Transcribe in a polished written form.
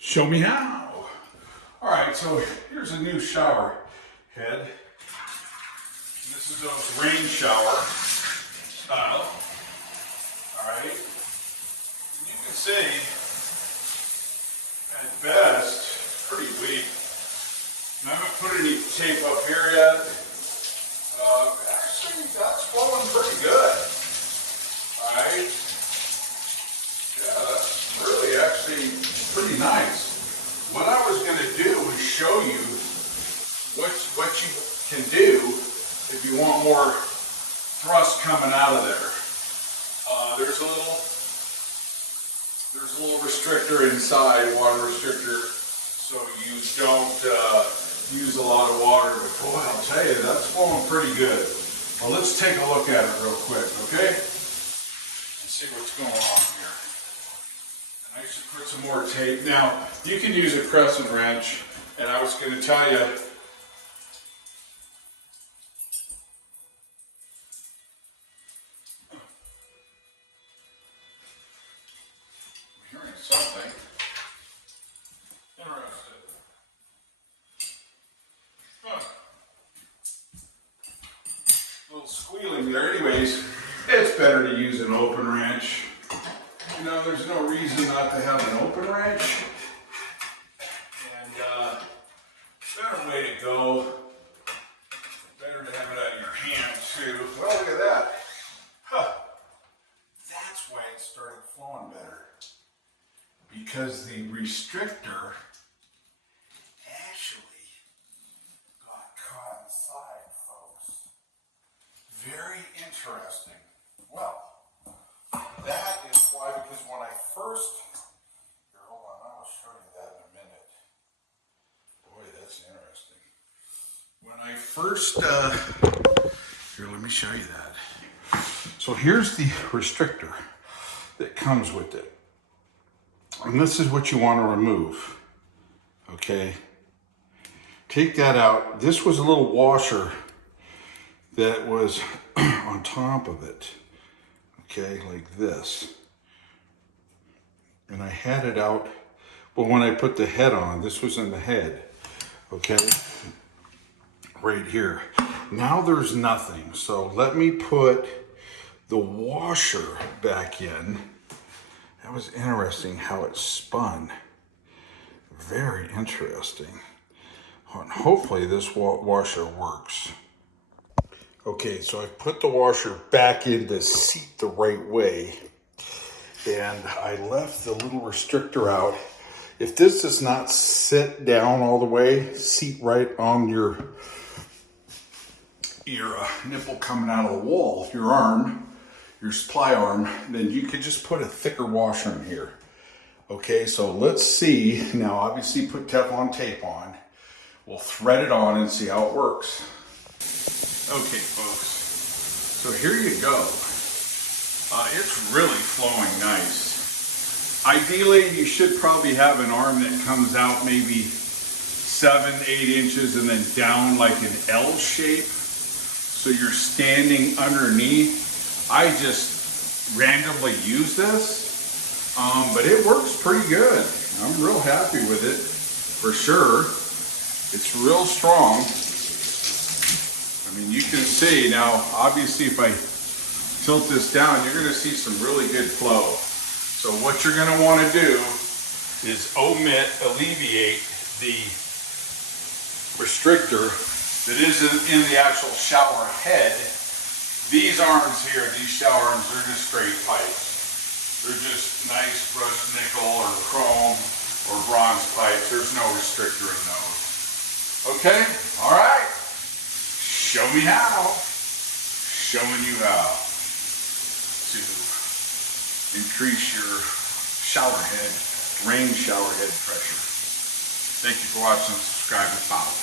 Show me how. All right, so here's a new shower head. This is a rain shower style. All right. You can see, at best, pretty weak. And I haven't put any tape up here yet. Actually, that's flowing pretty good. All right. Yeah, that's really actually pretty nice. What I was going to do was show you what you can do if you want more thrust coming out of there. There's a little restrictor inside, water restrictor, so you don't use a lot of water. But boy, I'll tell you, that's flowing pretty good. Well, let's take a look at it real quick, okay? And see what's going on here. I should put some more tape. Now, you can use a crescent wrench, and I was going to tell you, I'm hearing something interesting. Huh. A little squealing there. Anyways, it's better to use an open wrench. You know, there's no reason not to have an open wrench. And better way to go. Better to have it out of your hand too. Well, look at that. Huh. That's why it started flowing better. Because the restrictor actually got caught inside, folks. Very interesting. Well, that is why, because when I first, here, hold on, I will show you that in a minute. Boy, that's interesting. When I first, here, let me show you that. So here's the restrictor that comes with it. And this is what you want to remove, okay? Take that out. This was a little washer that was on top of it. Okay, like this. And I had it out, but when I put the head on, this was in the head, okay? Right here. Now there's nothing, so let me put the washer back in. That was interesting how it spun. Very interesting. And hopefully this washer works. Okay, so I put the washer back in the seat the right way, and I left the little restrictor out. If this does not sit down all the way, seat right on your nipple coming out of the wall, your arm, your supply arm, then you could just put a thicker washer in here. Okay, so let's see. Now, obviously put Teflon tape on. We'll thread it on and see how it works. Okay, folks, so here you go. It's really flowing nice. Ideally, you should probably have an arm that comes out maybe 7-8 inches and then down like an L shape. So you're standing underneath. I just randomly use this, but it works pretty good. I'm real happy with it, for sure. It's real strong. I mean, you can see now, obviously if I tilt this down, you're gonna see some really good flow. So what you're gonna wanna do is alleviate the restrictor that isn't in the actual shower head. These arms here, these shower arms, they're just straight pipes. They're just nice brushed nickel or chrome or bronze pipes. There's no restrictor in those. Okay, all right. Show me how. Showing you how to increase your shower head, rain shower head pressure. Thank you for watching. Subscribe and follow.